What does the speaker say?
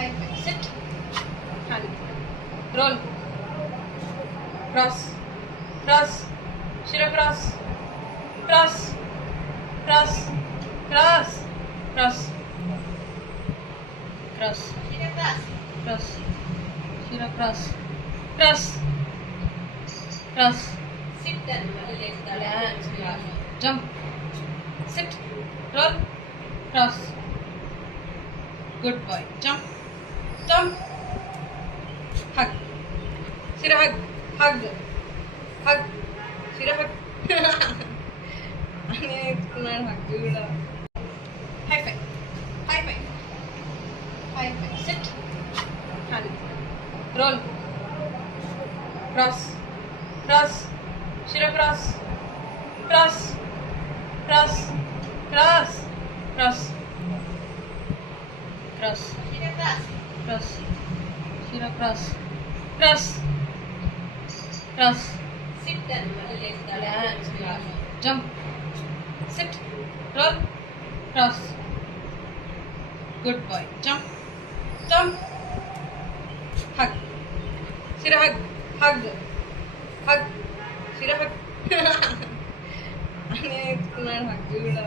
High five. Sit. Hand. Roll. Cross. Cross. Shira cross. Cross. Cross. Cross. Cross. Cross. Shira cross. Cross. Shira cross. Cross. Cross. Sit then. Yeah. Jump. Sit. Roll. Cross. Good boy. Jump. Jump. Hug. Shira hug. Hug. Hug. Shira hug. నేర్చుకున్నాడు hug కూడా. High five. High five. High five. Sit. Hand. Roll. Cross. Cross. Shira cross. Cross. Cross. Cross. Cross. Cross. Shira cross. Cross. Shira cross. Cross. Cross. Sit then jump. Sit. Roll. Cross. Good boy. Jump. Jump. Hug. Shira hug. Hug. Hug. Shira hug. నేర్చుకున్నాడు hug కూడా.